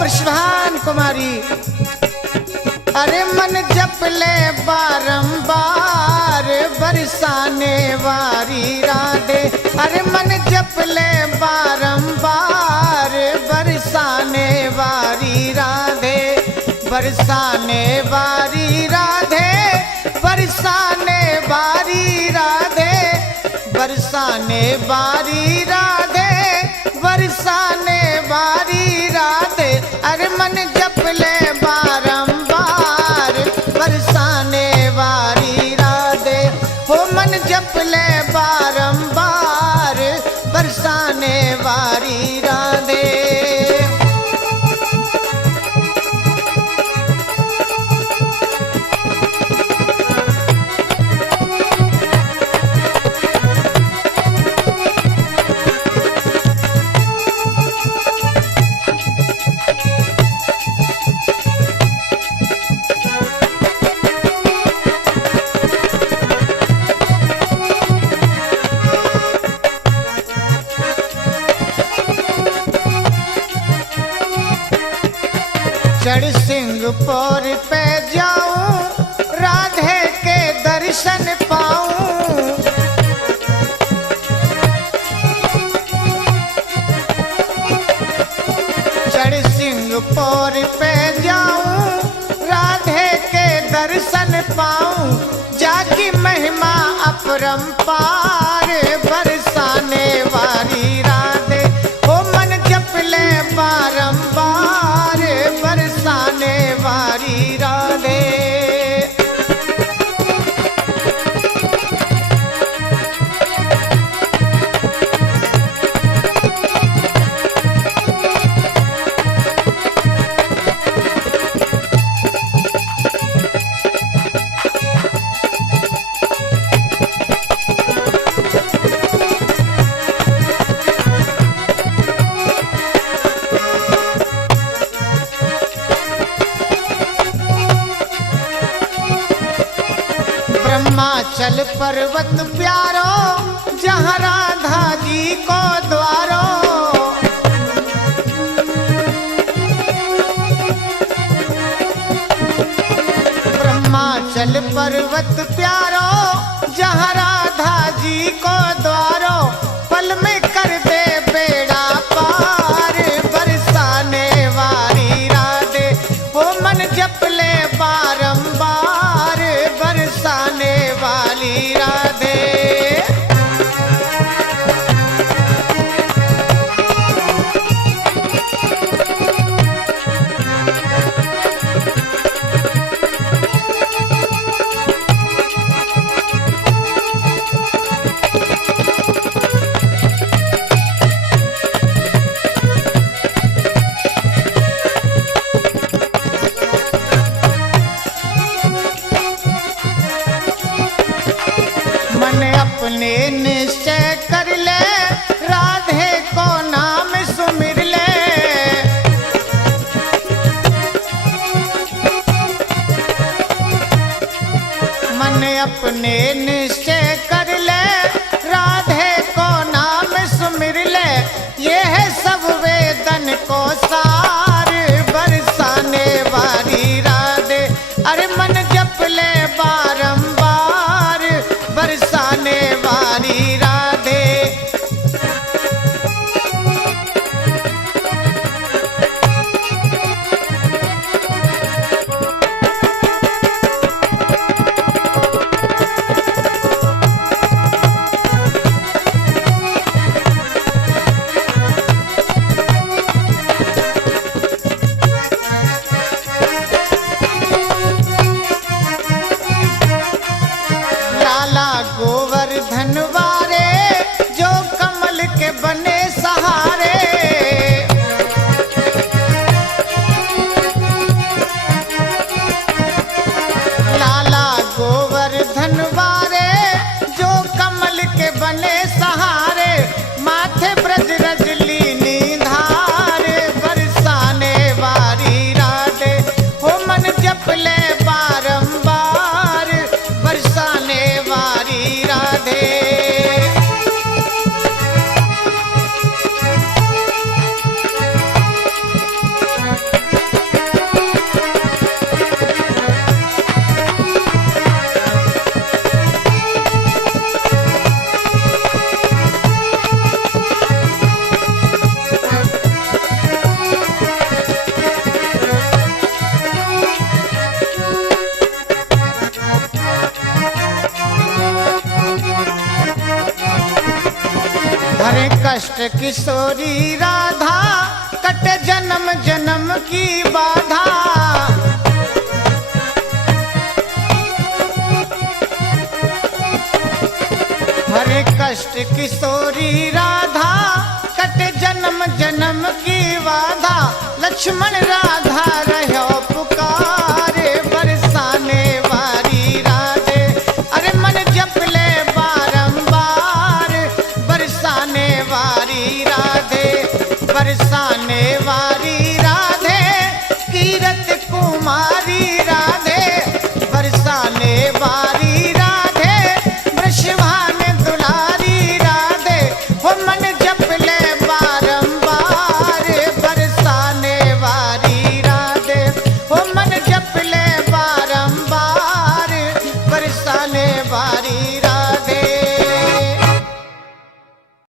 वृषभान कुमारी। अरे मन जप ले बारंबार बरसाने वारी राधे। अरे मन जप ले बारंबार बरसाने वारी राधे। बरसाने वारी राधे, बरसाने वारी राधे, बरसाने वारी राधे, बरसाने वारी राधे। अरे मन जप ले बारंबार बरसाने वारी राधे। हो मन जप ले बारंबार बरसाने वारी राधे। चढ़ सिंहपुर पे जाऊं, राधे के दर्शन पाऊं। चढ़ सिंहपुर पे जाऊं, राधे के दर्शन पाऊं। जाकी महिमा अपरंपार बरसाने वारी राधे। ओ मन जप ले बारंबार बरसाने वारी राधे। ब्रह्माचल पर्वत प्यारो, जहाँ राधा जी को द्वारो। ब्रह्माचल पर्वत प्यारो, जहाँ राधा जी को द्वारो। पल में कर दे बेड़ा पार बरसाने वारी राधे। ओ मन जप ले बारंबार बरसाने वाली राधे। मन अपने निश्चय कर ले, राधे को नाम सुमिर ले। मन अपने निश्चय कर ले, राधे को नाम सुमिर ले। ये है सब वेदन को सार बरसाने वारी राधे। अरे मन जप ले बारंबार बरसाने वारी राधे। कष्ट किशोरी राधा, कटे जन्म जन्म की बाधा। हरे कष्ट किशोरी राधा, कटे जन्म जन्म की बाधा। लक्ष्मण राधा रहो पुकारे, बरसाने वारी राधे। अरे मन जप ले बारंबार, बरसाने वारी राधे, बरसाने वारी राधे, कीरत कुमारी राधे, बरसाने वारी राधे, वृषभान दुलारी राधे। हो मन जप ले बारंबार, बरसाने वारी राधे, हो मन